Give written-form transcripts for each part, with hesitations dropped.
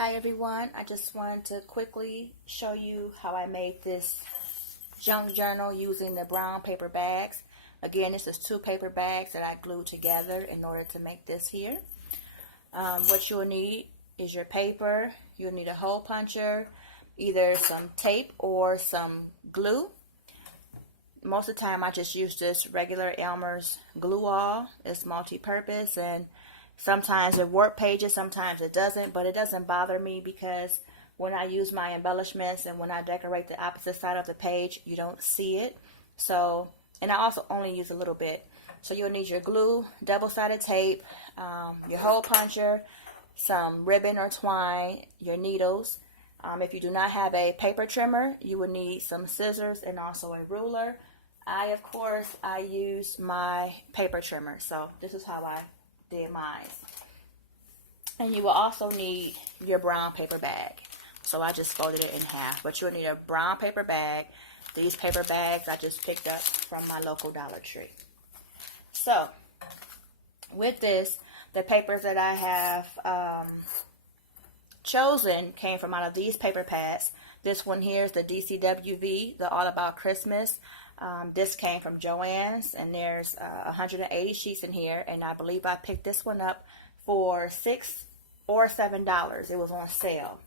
Hi everyone, I just wanted to quickly show you how I made this junk journal using the brown paper bags. Again, this is 2 paper bags that I glued together in order to make this here. What you'll need is your paper, you'll need a hole puncher, either some tape or some glue. Most of the time I just use this regular Elmer's glue all. It's multi-purpose and sometimes it works pages, sometimes it doesn't, but it doesn't bother me because when I use my embellishments and when I decorate the opposite side of the page, you don't see it. So, and I also only use a little bit. So you'll need your glue, double-sided tape, your hole puncher, some ribbon or twine, your needles. If you do not have a paper trimmer, you will need some scissors and also a ruler. Of course, I use my paper trimmer, so this is how I did mine. And you will also need your brown paper bag. So I just folded it in half, but you'll need a brown paper bag. These paper bags I just picked up from my local Dollar Tree. So with this, the papers that I have chosen came from out of these paper pads. This one here is the DCWV, the All About Christmas. This came from Joann's, and there's 180 sheets in here, and I believe I picked this one up for $6 or $7. It was on sale.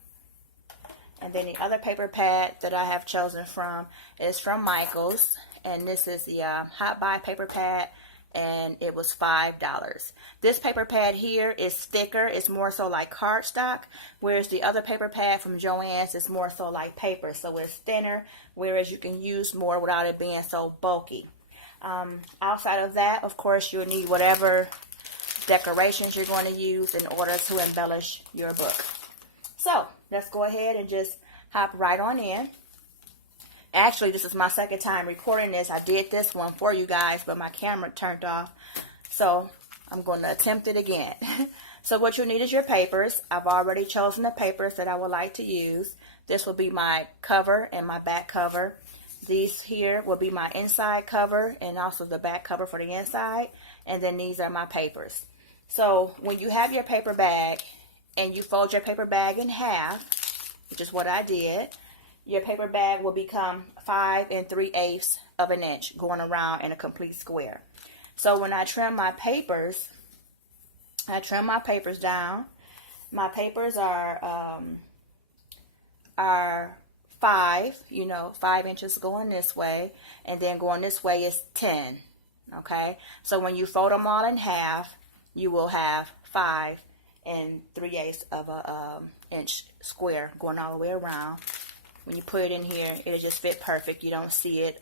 And then the other paper pad that I have chosen from is from Michaels, and this is the Hot Buy paper pad, and it was $5. This paper pad here is thicker. It's more so like cardstock, whereas the other paper pad from Joann's is more so like paper. So it's thinner, whereas you can use more without it being so bulky. Outside of that, of course, you'll need whatever decorations you're going to use in order to embellish your book. So let's go ahead and just hop right on in. Actually, this is my second time recording this. I did this one for you guys, but my camera turned off. So I'm going to attempt it again. So what you'll need is your papers. I've already chosen the papers that I would like to use. This will be my cover and my back cover. These here will be my inside cover and also the back cover for the inside. And then these are my papers. So when you have your paper bag and you fold your paper bag in half, which is what I did, your paper bag will become 5 3/8 of an inch going around in a complete square. So when I trim my papers, I trim my papers down. My papers are 5, 5 inches going this way, and then going this way is 10. Okay, so when you fold them all in half, you will have 5 3/8 of a inch square going all the way around. When you put it in here, it'll just fit perfect. You don't see it.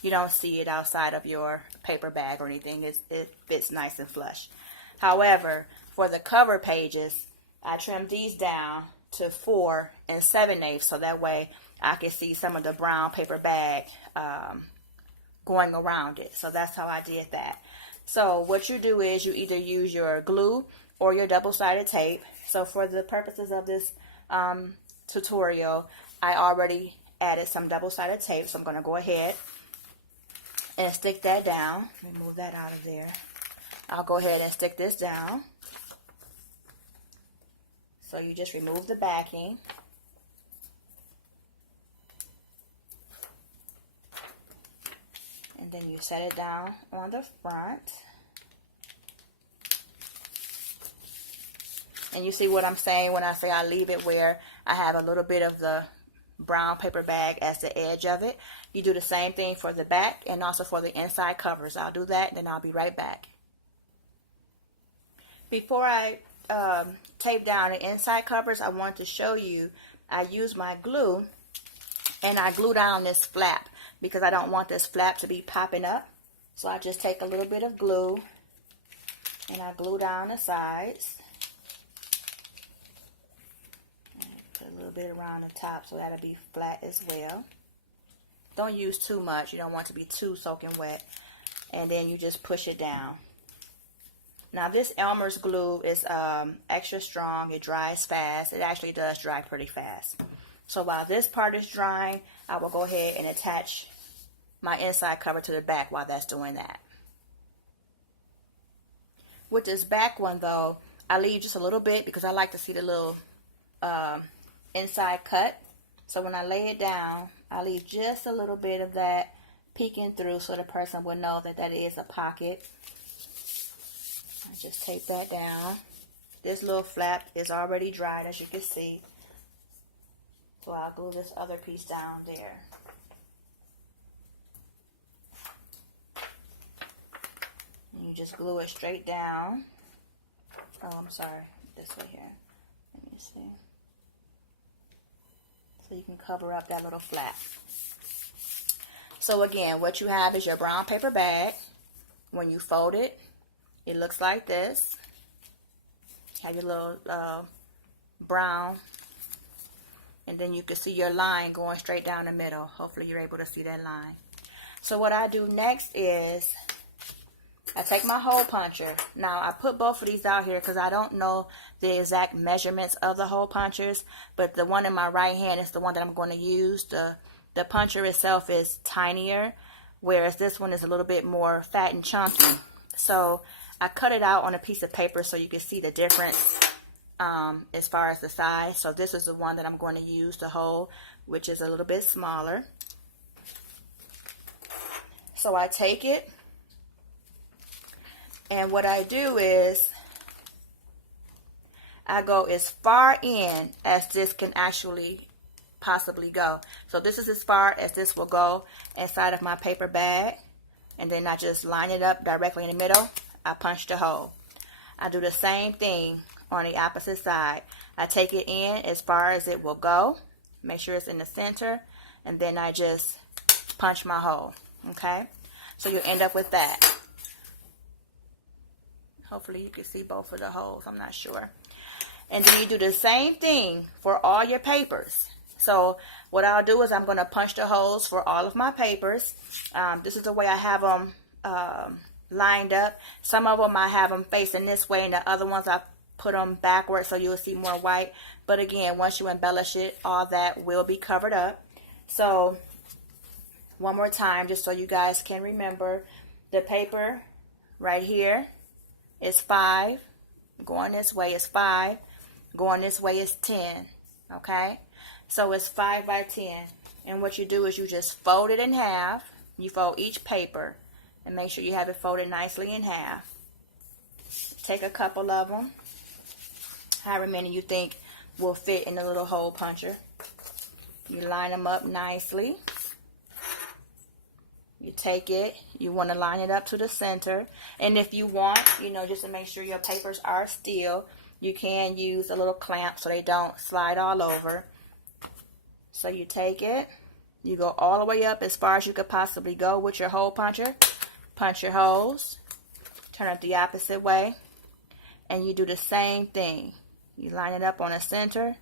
You don't see it outside of your paper bag or anything. It fits nice and flush. However, for the cover pages, I trimmed these down to 4 7/8, so that way I can see some of the brown paper bag going around it. So that's how I did that. So what you do is you either use your glue or your double-sided tape. So for the purposes of this tutorial, I already added some double-sided tape, so I'm going to go ahead and stick that down. Let me move that out of there. I'll go ahead and stick this down. So you just remove the backing. And then you set it down on the front. And you see what I'm saying when I say I leave it where I have a little bit of the brown paper bag as the edge of it. You do the same thing for the back and also for the inside covers. I'll do that, and then I'll be right back. Before I tape down the inside covers, I want to show you I use my glue, and I glue down this flap because I don't want this flap to be popping up. So I just take a little bit of glue and I glue down the sides. A little bit around the top so that'll be flat as well. Don't use too much. You don't want it to be too soaking wet. And then you just push it down. Now this Elmer's glue is extra strong. It dries fast. It actually does dry pretty fast. So while this part is drying, I will go ahead and attach my inside cover to the back while that's doing that. With this back one though, I leave just a little bit because I like to see the little inside cut. So when I lay it down, I leave just a little bit of that peeking through so the person will know that that is a pocket. I just tape that down. This little flap is already dried, as you can see. So I'll glue this other piece down there. And you just glue it straight down. Oh, I'm sorry. This way here. Let me see. So you can cover up that little flap. So again, what you have is your brown paper bag. When you fold it, it looks like this. Have your little brown, and then you can see your line going straight down the middle. Hopefully you're able to see that line. So what I do next is I take my hole puncher. Now I put both of these out here because I don't know the exact measurements of the hole punchers, but the one in my right hand is the one that I'm going to use. The puncher itself is tinier, whereas this one is a little bit more fat and chunky. So I cut it out on a piece of paper so you can see the difference as far as the size. So this is the one that I'm going to use to hold, which is a little bit smaller. So I take it, and what I do is I go as far in as this can actually possibly go. So this is as far as this will go inside of my paper bag, and then I just line it up directly in the middle. I punch the hole. I do the same thing on the opposite side. I take it in as far as it will go. Make sure it's in the center. And then I just punch my hole. Okay? So you end up with that. Hopefully you can see both of the holes. I'm not sure. And then you do the same thing for all your papers. So what I'll do is I'm going to punch the holes for all of my papers. This is the way I have them lined up. Some of them I have them facing this way, and the other ones I put them backwards so you'll see more white. But again, once you embellish it, all that will be covered up. So one more time, just so you guys can remember, the paper right here is 5. Going this way is 5. Going this way is 10. Okay? So it's 5 by 10. And what you do is you just fold it in half. You fold each paper. And make sure you have it folded nicely in half. Take a couple of them, however many you think will fit in the little hole puncher. You line them up nicely. You take it, you want to line it up to the center. And if you want, just to make sure your papers are still, you can use a little clamp so they don't slide all over. So you take it, you go all the way up as far as you could possibly go with your hole puncher. Punch your holes, turn it the opposite way, and you do the same thing. You line it up on the center,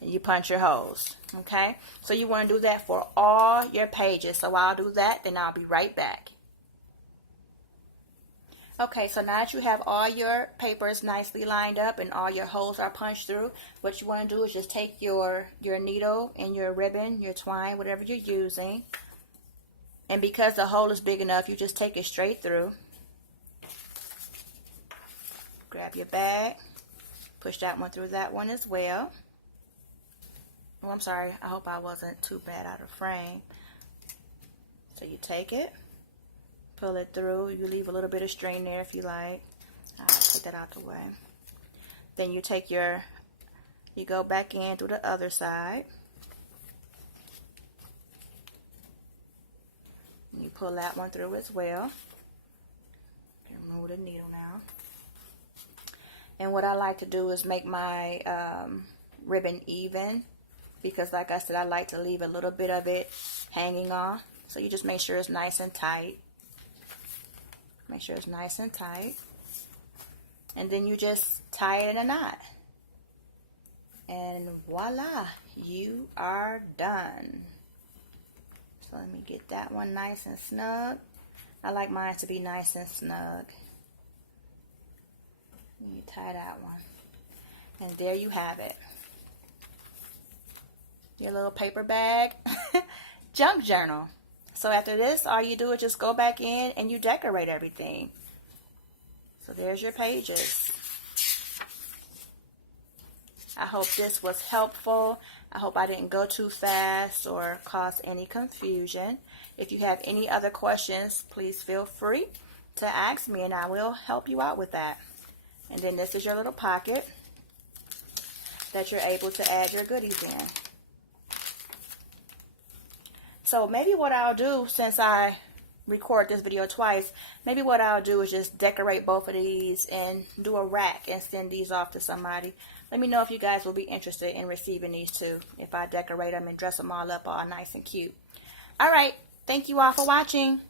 and you punch your holes. Okay? So you want to do that for all your pages. So I'll do that, then I'll be right back. Okay, so now that you have all your papers nicely lined up and all your holes are punched through, what you want to do is just take your needle and your ribbon, your twine, whatever you're using. And because the hole is big enough, you just take it straight through. Grab your bag. Push that one through that one as well. Oh, I'm sorry. I hope I wasn't too bad out of frame. So you take it. Pull it through. You leave a little bit of string there if you like. I'll put that out the way. Then you take you go back in through the other side. You pull that one through as well. Remove the needle now. And what I like to do is make my ribbon even, because like I said, I like to leave a little bit of it hanging off. So you just make sure it's nice and tight. Make sure it's nice and tight. And then you just tie it in a knot. And voila, you are done. So let me get that one nice and snug. I like mine to be nice and snug. You tie that one. And there you have it. Your little paper bag junk journal. So after this, all you do is just go back in and you decorate everything. So there's your pages. I hope this was helpful. I hope I didn't go too fast or cause any confusion. If you have any other questions, please feel free to ask me and I will help you out with that. And then this is your little pocket that you're able to add your goodies in. So maybe what I'll do, since I record this video twice, maybe what I'll do is just decorate both of these and do a rack and send these off to somebody. Let me know if you guys will be interested in receiving these too, if I decorate them and dress them all up all nice and cute. All right, thank you all for watching.